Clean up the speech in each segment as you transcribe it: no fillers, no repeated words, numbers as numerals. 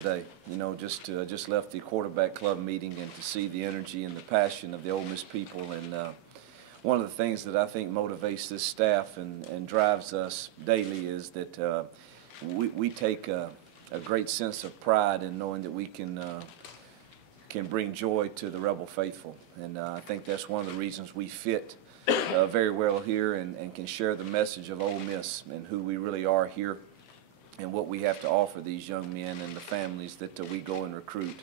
Today. Just left the quarterback club meeting and to see the energy and the passion of the Ole Miss people. And one of the things that I think motivates this staff and drives us daily is that we take a great sense of pride in knowing that we can bring joy to the Rebel faithful. And I think that's one of the reasons we fit very well here and can share the message of Ole Miss and who we really are here, and what we have to offer these young men and the families that we go and recruit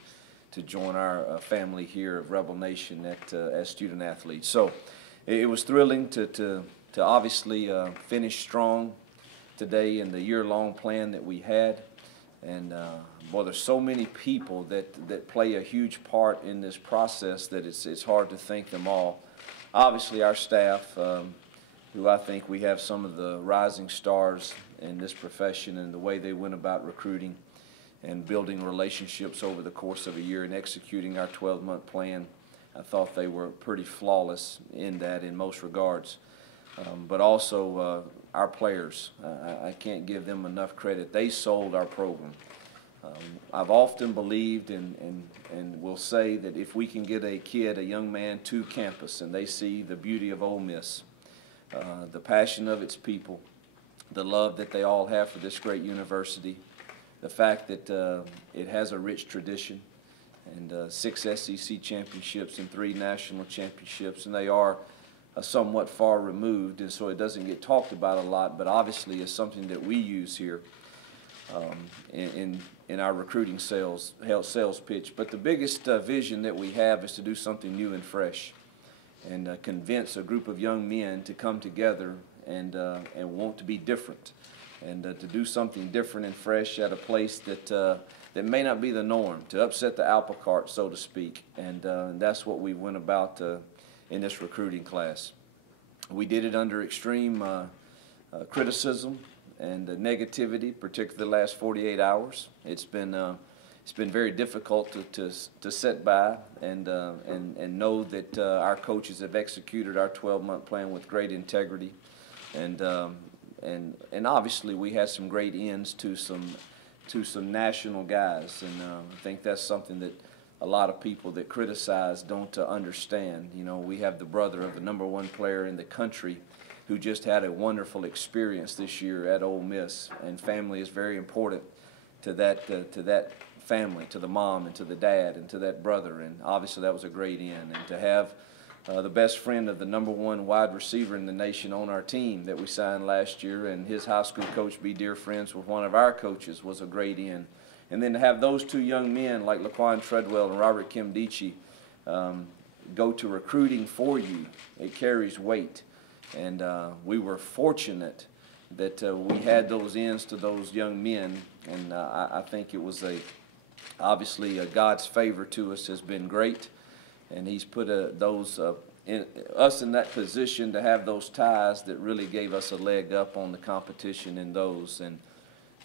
to join our family here of Rebel Nation as student athletes. So it was thrilling to obviously finish strong today in the year-long plan that we had. And boy, there's so many people that play a huge part in this process that it's hard to thank them all. Obviously, our staff, who I think we have some of the rising stars in this profession, and the way they went about recruiting and building relationships over the course of a year and executing our 12-month plan. I thought they were pretty flawless in that in most regards. But also our players, I can't give them enough credit. They sold our program. I've often believed and will say that if we can get a young man to campus and they see the beauty of Ole Miss, the passion of its people, the love that they all have for this great university, the fact that it has a rich tradition, and 6 SEC championships and 3 national championships, and they are somewhat far removed, and so it doesn't get talked about a lot, but obviously it's something that we use here in our recruiting sales pitch. But the biggest vision that we have is to do something new and fresh, and convince a group of young men to come together and want to be different, and to do something different and fresh at a place that may not be the norm, to upset the apple cart, so to speak. And that's what we went about in this recruiting class. We did it under extreme criticism and negativity, particularly the last 48 hours. It's been very difficult to sit by and know that our coaches have executed our 12-month plan with great integrity, and obviously we had some great ends to some national guys, and I think that's something that a lot of people that criticize don't understand. You know, we have the brother of the #1 player in the country who just had a wonderful experience this year at Ole Miss, and family is very important to that family, to the mom and to the dad and to that brother, and obviously that was a great end. And to have the best friend of the #1 wide receiver in the nation on our team that we signed last year, and his high school coach be dear friends with one of our coaches, was a great end. And then to have those 2 young men like Laquan Treadwell and Robert Kimdichie go to recruiting for you, it carries weight. And we were fortunate that we had those ends to those young men, and I think it was obviously God's favor to us has been great, and He's put us in that position to have those ties that really gave us a leg up on the competition in those. And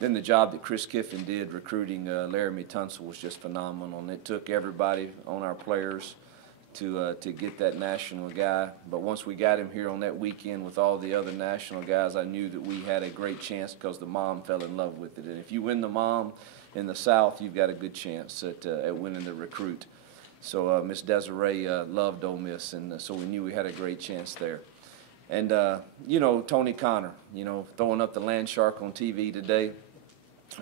then the job that Chris Kiffin did recruiting Laramie Tunsil was just phenomenal, and it took everybody on our players to get that national guy. But once we got him here on that weekend with all the other national guys, I knew that we had a great chance because the mom fell in love with it. And if you win the mom in the South, you've got a good chance at winning the recruit. So Miss Desiree loved Ole Miss, and so we knew we had a great chance there. And, Tony Connor, throwing up the land shark on TV today,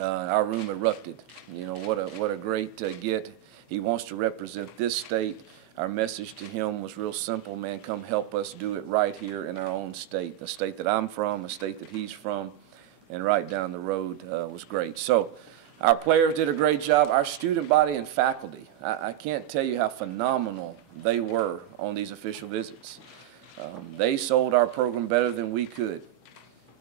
our room erupted. What a great get. He wants to represent this state. Our message to him was real simple, man, come help us do it right here in our own state, the state that I'm from, the state that he's from, and right down the road was great. So our players did a great job. Our student body and faculty, I can't tell you how phenomenal they were on these official visits. They sold our program better than we could.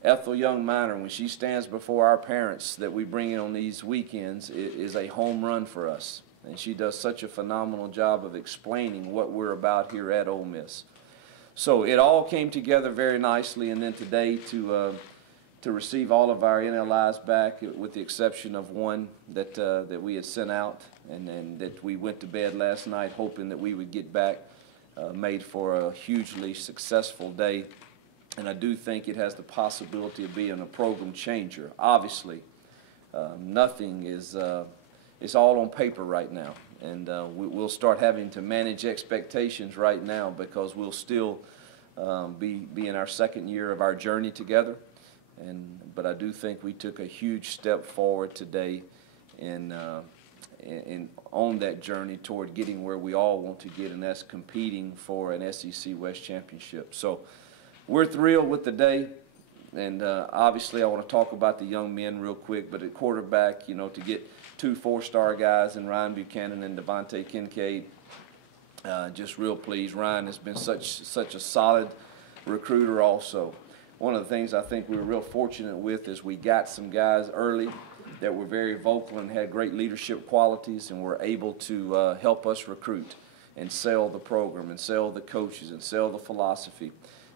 Ethel Young Minor, when she stands before our parents that we bring in on these weekends, it is a home run for us. And she does such a phenomenal job of explaining what we're about here at Ole Miss. So it all came together very nicely, and then today to receive all of our NLIs back, with the exception of one that we had sent out, and that we went to bed last night hoping that we would get back, made for a hugely successful day. And I do think it has the possibility of being a program changer. Obviously, nothing is it's all on paper right now, and we'll start having to manage expectations right now because we'll still be in our second year of our journey together. But I do think we took a huge step forward today in on that journey toward getting where we all want to get, and that's competing for an SEC West championship. So we're thrilled with the day, and obviously I want to talk about the young men real quick. But at quarterback, you know, to get 2 4-star guys in Ryan Buchanan and Devontae Kincaid, just real pleased. Ryan has been such a solid recruiter also. One of the things I think we were real fortunate with is we got some guys early that were very vocal and had great leadership qualities and were able to help us recruit and sell the program and sell the coaches and sell the philosophy.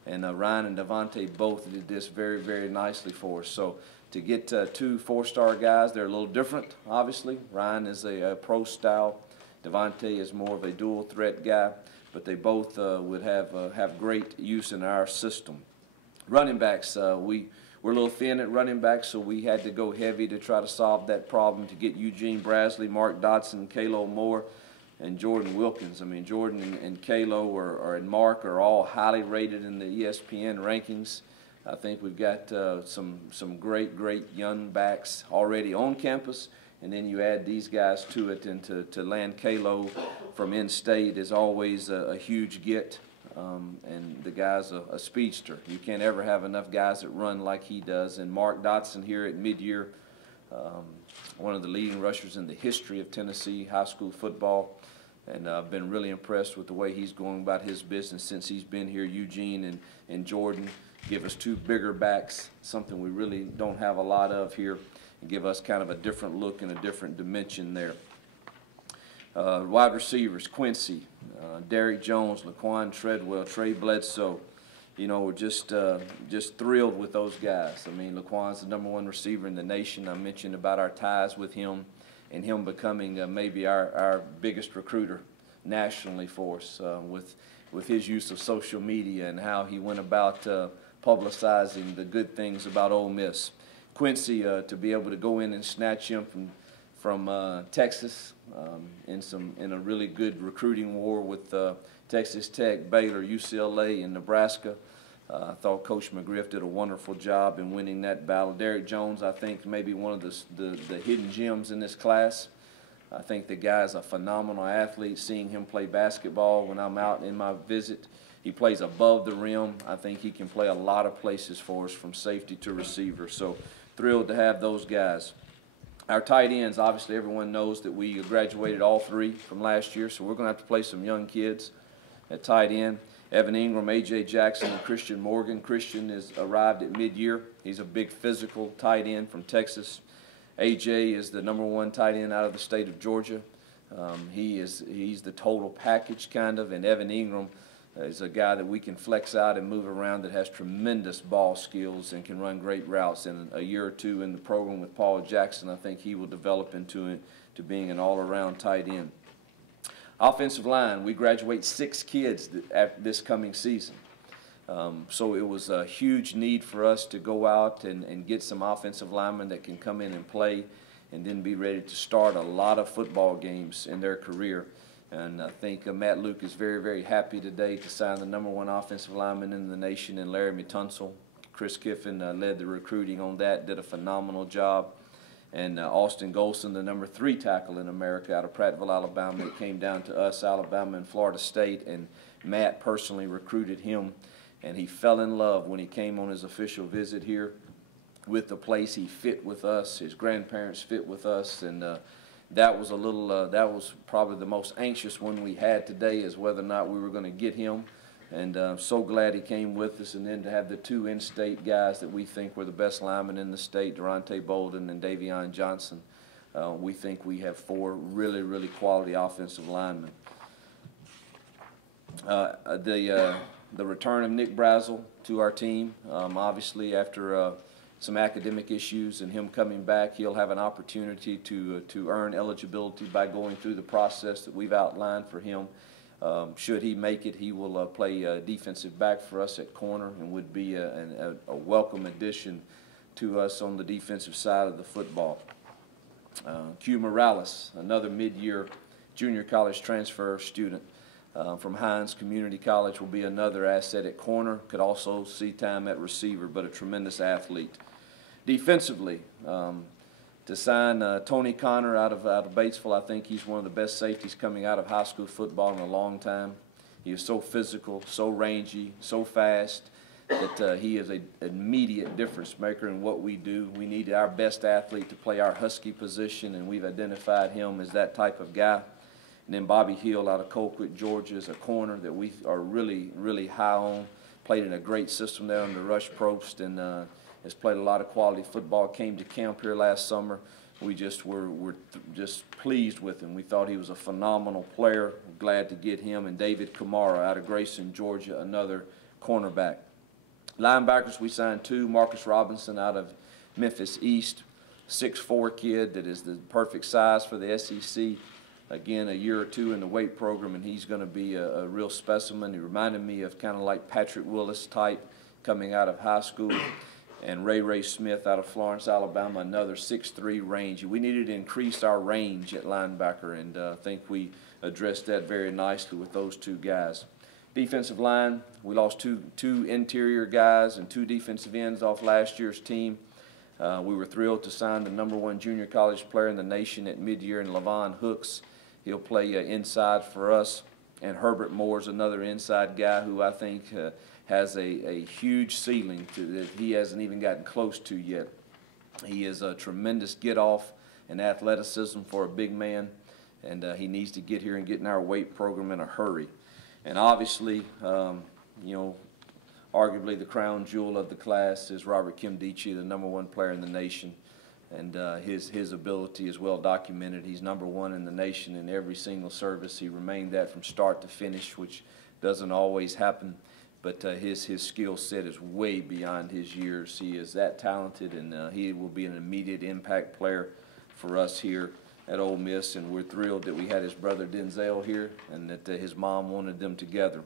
And Ryan and Devontae both did this very, very nicely for us. So to get 2 4-star guys, they're a little different, obviously. Ryan is a pro style. Devontae is more of a dual threat guy, but they both would have great use in our system. Running backs, we're a little thin at running backs, so we had to go heavy to try to solve that problem to get Eugene Brasley, Mark Dotson, Kalo Moore, and Jordan Wilkins. I mean, Jordan and Kalo and Mark are all highly rated in the ESPN rankings. I think we've got some great young backs already on campus, and then you add these guys to it, and to land Kalo from in-state is always a huge get. And the guy's a speedster. You can't ever have enough guys that run like he does. And Mark Dotson here at mid-year, one of the leading rushers in the history of Tennessee high school football. And I've been really impressed with the way he's going about his business since he's been here. Eugene and Jordan give us 2 bigger backs, something we really don't have a lot of here, and give us kind of a different look and a different dimension there. Wide receivers, Quincy, Derek Jones, Laquan Treadwell, Trey Bledsoe. You know, we're just thrilled with those guys. I mean, Laquan's the #1 receiver in the nation. I mentioned about our ties with him and him becoming maybe our biggest recruiter nationally for us with his use of social media and how he went about publicizing the good things about Ole Miss. Quincy, to be able to go in and snatch him from Texas in a really good recruiting war with Texas Tech, Baylor, UCLA, and Nebraska. I thought Coach McGriff did a wonderful job in winning that battle. Derek Jones, I think, maybe one of the hidden gems in this class. I think the guy's a phenomenal athlete. Seeing him play basketball when I'm out in my visit, he plays above the rim. I think he can play a lot of places for us from safety to receiver. So thrilled to have those guys. Our tight ends, obviously everyone knows that we graduated all 3 from last year, so we're going to have to play some young kids at tight end. Evan Ingram, A.J. Jackson, and Christian Morgan. Christian has arrived at mid-year. He's a big physical tight end from Texas. A.J. is the #1 tight end out of the state of Georgia. He's the total package kind of, and Evan Ingram is a guy that we can flex out and move around that has tremendous ball skills and can run great routes. In a year or 2 in the program with Paul Jackson, I think he will develop into being an all-around tight end. Offensive line, we graduate 6 kids this coming season. So it was a huge need for us to go out and get some offensive linemen that can come in and play and then be ready to start a lot of football games in their career. And I think Matt Luke is very, very happy today to sign the #1 offensive lineman in the nation in Laramie Tunsil. Chris Kiffin led the recruiting on that, did a phenomenal job. And Austin Golson, the #3 tackle in America out of Prattville, Alabama. It came down to us, Alabama, and Florida State, and Matt personally recruited him. And he fell in love when he came on his official visit here with the place. He fit with us. His grandparents fit with us, and that was probably the most anxious one we had today, is whether or not we were going to get him. And I'm so glad he came with us. And then to have the 2 in-state guys that we think were the best linemen in the state, Durante Bolden and Davion Johnson. We think we have 4 really, really quality offensive linemen. The return of Nick Brazel to our team, obviously after some academic issues and him coming back, he'll have an opportunity to earn eligibility by going through the process that we've outlined for him. Should he make it, he will play defensive back for us at corner and would be a welcome addition to us on the defensive side of the football. Q Morales, another mid-year junior college transfer student from Hines Community College, will be another asset at corner. Could also see time at receiver, but a tremendous athlete. Defensively, to sign Tony Connor out of Batesville, I think he's one of the best safeties coming out of high school football in a long time. He is so physical, so rangy, so fast that he is an immediate difference maker in what we do. We need our best athlete to play our Husky position, and we've identified him as that type of guy. And then Bobby Hill out of Colquitt, Georgia, is a corner that we are really, really high on. Played in a great system there under Rush Probst, and has played a lot of quality football. Came to camp here last summer. We just were just pleased with him. We thought he was a phenomenal player. Glad to get him. And David Kamara out of Grayson, Georgia, another cornerback. Linebackers, we signed two. Marcus Robinson out of Memphis East, 6'4" kid that is the perfect size for the SEC. Again, a year or two in the weight program, and he's going to be a real specimen. He reminded me of kind of like Patrick Willis type coming out of high school. And Ray Smith out of Florence, Alabama, another 6'3" range. We needed to increase our range at linebacker, and I think we addressed that very nicely with those two guys. Defensive line, we lost two interior guys and two defensive ends off last year's team. We were thrilled to sign the #1 junior college player in the nation at mid-year in Levon Hooks. He'll play inside for us. And Herbert Moore's another inside guy who I think has a huge ceiling that he hasn't even gotten close to yet. He is a tremendous get-off and athleticism for a big man, and he needs to get here and get in our weight program in a hurry. And obviously, you know, arguably the crown jewel of the class is Robert Kimdichie, the #1 player in the nation, and his ability is well documented. He's #1 in the nation in every single service. He remained that from start to finish, which doesn't always happen. But his skill set is way beyond his years. He is that talented, and he will be an immediate impact player for us here at Ole Miss. And we're thrilled that we had his brother Denzel here, and that his mom wanted them together.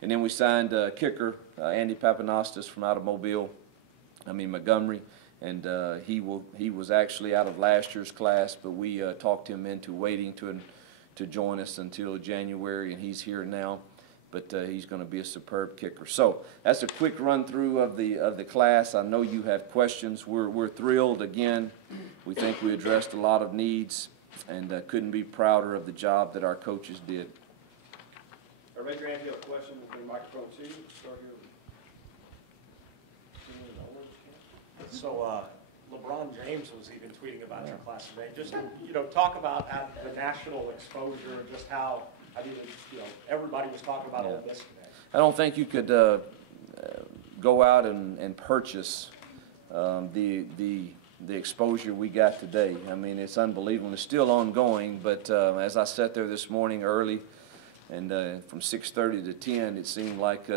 And then we signed kicker Andy Papanastis from out of Montgomery, and he was actually out of last year's class, but we talked him into waiting to join us until January, and he's here now. But he's going to be a superb kicker. So that's a quick run through of the class. I know you have questions. We're thrilled again. We think we addressed a lot of needs, and couldn't be prouder of the job that our coaches did. Raise your hand if you have a question. We'll bring microphone 2. Start here. So LeBron James was even tweeting about your class today. Just talk about the national exposure, just how. I mean, everybody was talking about Ole Miss today. I don't think you could go out and purchase the exposure we got today. I mean, it's unbelievable. It's still ongoing, but as I sat there this morning early, and from 6:30 to 10, it seemed like